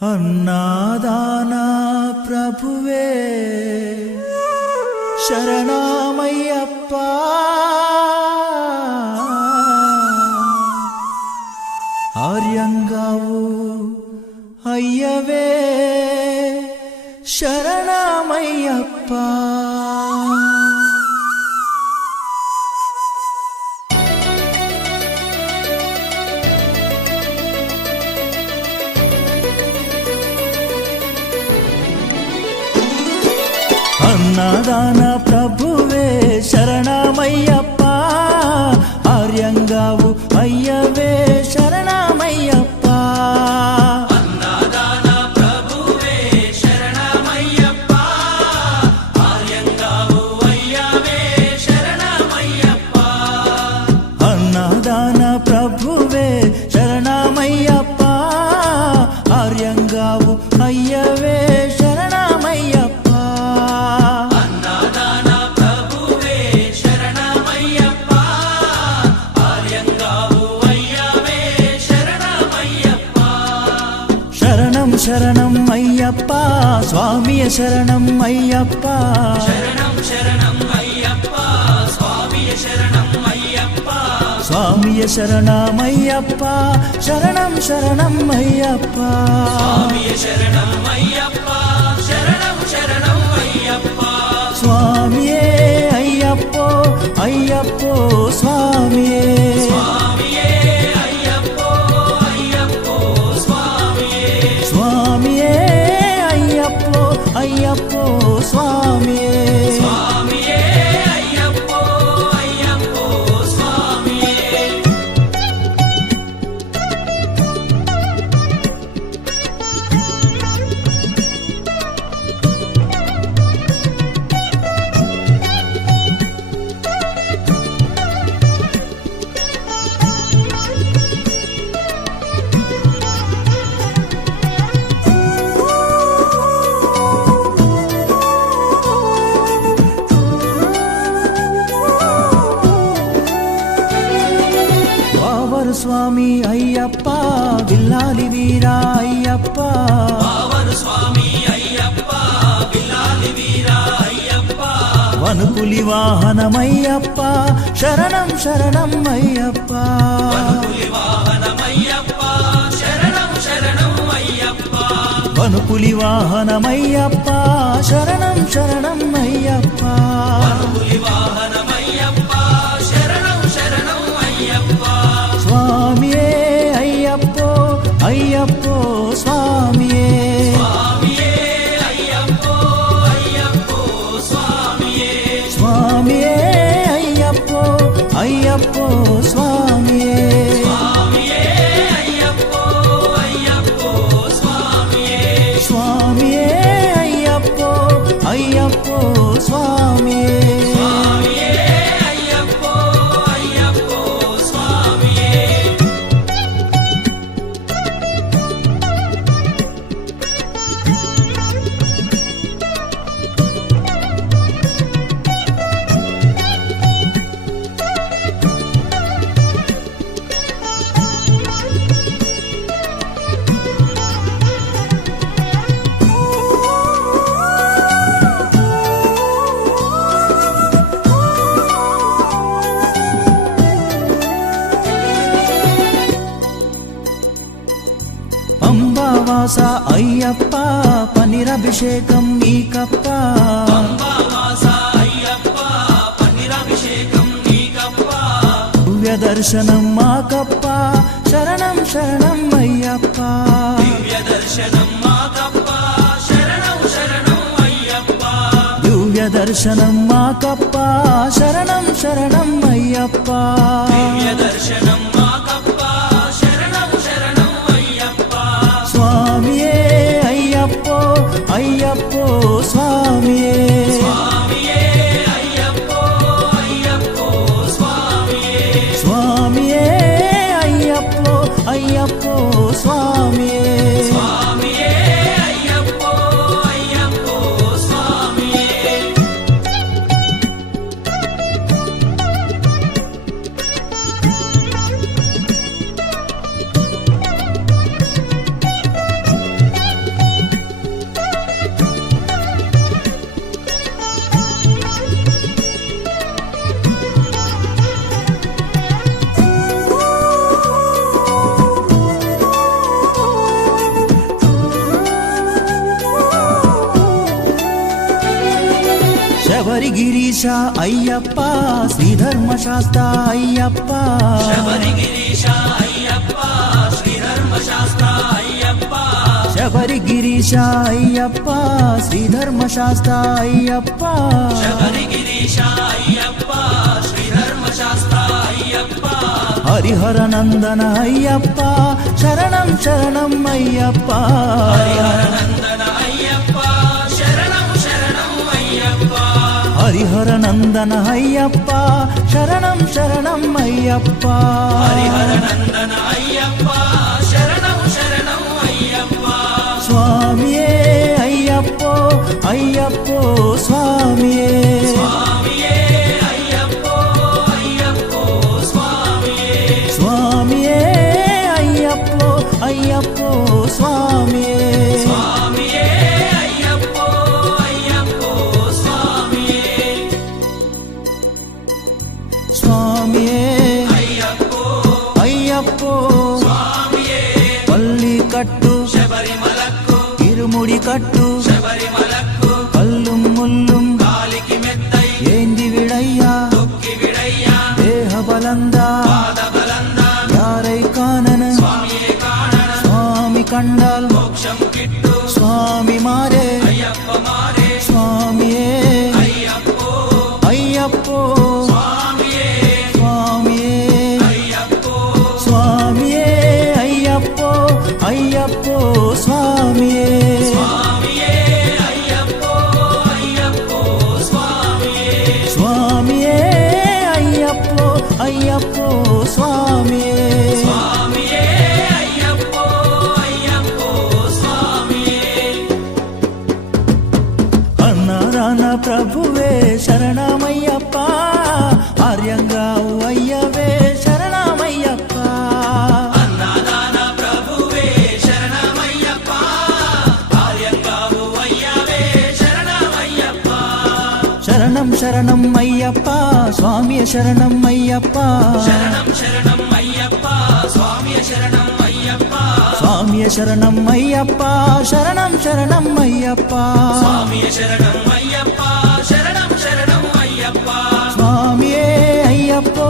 అన్నాదానా ప్రభువే శరణమయ్యప్ప ఆర్యంగావు అయ్యవే శరణమయ్యప్ప అన్నదాన ప్రభువే శరణమయ్యప్ప ఆర్యంగావు అయ్యవే శరణమయ్యప్ప అన్నదాన ప్రభువే శరణమయ్యప్ప ఆర్యంగావు అయ్యవే శరణమయ్యప్ప అన్నదాన ప్రభువే శరణమయ్యప్ప ఆర్యంగావు అయ్యవే శరణమయ్యప్ప అన్నదాన ప్రభువే శరణమయ్యప్ప ఆర్యంగావు అయ్యవే శరణమయ్యప్ప శరణం శరణం అయ్యప్ప స్వామియ శరణం అయ్యప్ప శరణం శరణం అయ్యప్ప స్వామియ శరణం అయ్యప్ప స్వామియ శరణమయ్యప్ప శరణం శరణం అయ్యప్ప స్వామియ శరణం అయ్యప్ప శరణం శరణం అయ్యప్ప స్వామియే అయ్యప్పో అయ్యప్పో స్వామియే స్వామియే అయ్యప్పో అయ్యప్పో స్వామియే స్వామియే అయ్యప్పో అయ్యప్పో స్వామియే స్వామియే అయ్యప్పో అయ్యప్పో స్వామియే వావరు స్వామి అయ్యప్ప విల్లాలి వీరా అయ్యప్ప పావన స్వామి అయ్యప్ప బిల్లాలి వీరా అయ్యప్ప వనుపులి వాహనమయ్యప్ప శరణం శరణం అయ్యప్ప పులి వాహనమయ్యప్ప శరణం శరణం అయ్యప్ప వనుపులి వాహనమయ్యప్ప శరణం శరణం అయ్యప్ప పులి వాహనమయ్యప్ప శరణం శరణం అయ్యప్ప స్వామియే అయ్యప్పో అయ్యప్పో స్వామియే స్వామియే అయ్యప్పో అయ్యప్పో స్వామియే స్వామియే అయ్యప్పో అయ్యప్పో స్వామియే స్వామియే అయ్యప్పో అయ్యప్పో స్వామియే స్వామియే అయ్యప్పో అయ్యప్పో స్వామియే స్వామియే అయ్యప్పో అయ్యప్పో స్వామియే అంబావాస అయ్యప్ప పనిరభిషేకం నీకప్ప అంబావాస అయ్యప్ప పన్నీరాభిషేకం నీకప్ప దివ్య దర్శనం మాకప్ప శరణం శరణం అయ్యప్ప దివ్య దర్శనం మాకప్ప శరణం శరణం అయ్యప్ప దివ్య దర్శనం మాకప్ప శరణం శరణం అయ్యప్ప దివ్య దర్శనం మాకప్ప శరణం శరణం అయ్యప్ప స్వామియే అయ్యప్పో అయ్యప్పో స్వామియే స్వామియే అయ్యప్పో అయ్యప్పో స్వామియే స్వామియే అయ్యప్పో అయ్యప్పో స్వామియే స్వామియే అయ్యప్పో అయ్యప్పో స్వామియే శబరిగిరీశ అయ్యప్ప శ్రీధర్మశాస్త్ర అయ్యప్ప శబరిగిరీశ అయ్యప్ప శ్రీధర్మశాస్త్ర అయ్యప్ప శబరిగిరీశ అయ్యప్ప శ్రీధర్మశాస్త్ర అయ్యప్ప శబరిగిరీశ అయ్యప్ప శ్రీధర్మశాస్త్ర అయ్యప్ప హరిహర నందన అయ్యప్ప శరణం శరణం అయ్యప్ప హరిహర నందన అయ్యప్ప శరణం శరణం అయ్యప్ప హరిహర నందన అయ్యప్ప శరణం శరణం అయ్యప్ప హరిహర నందన అయ్యప్ప శరణం శరణం అయ్యప్ప స్వామియే అయ్యప్పో అయ్యప్పో స్వామియే స్వామియే అయ్యప్పో అయ్యప్పో స్వామియే స్వామియే అయ్యప్పో అయ్యప్పో స్వామియే స్వామియే అయ్యప్పో అయ్యప్పో స్వామియే స్వామియే అయ్యప్పో అయ్యప్పో స్వామియే పల్లి కట్టు శబరిమలకు ఇరుముడి కట్టు శబరిమలకు కల్లుం ముల్లుం కాలికి మెత్తై ఏంది విడయ్యా తొక్కి విడయ్యా దేహ బలందా పాద బలందా యారై కానన స్వామియే కాణన స్వామి కండాల్ మోక్షం కిట్టు స్వామి మారే అయ్యప్ప మారే స్వామియే అయ్యప్పో అయ్యప్పో స్వామియే స్వామియే అయ్యప్పో స్వామియే అయ్యప్పో అయ్యప్పో స్వామియే స్వామియే అయ్యప్పో అయ్యప్పో స్వామియే స్వామియే అయ్యప్పో అయ్యప్పో స్వామియే స్వామియే అయ్యప్పో అయ్యప్పో స్వామియే అన్నారాన ప్రభువే శరణమయ్యప్ప ఆర్యంగావు అయ్యవే శరణమయ్యప్ప అన్నదాన ప్రభువే శరణమయ్యప్ప ఆర్యంగావు అయ్యవే శరణమయ్యప్ప శరణం శరణం అయ్యప్ప స్వామియ శరణం అయ్యప్ప శరణం శరణం అయ్యప్ప స్వామియ శరణం అయ్యప్ప స్వామియ శరణం అయ్యప్ప శరణం శరణం అయ్యప్ప స్వామియ శరణం అయ్యప్ప శరణం శరణం అయ్యప్ప స్వామియే అయ్యప్పో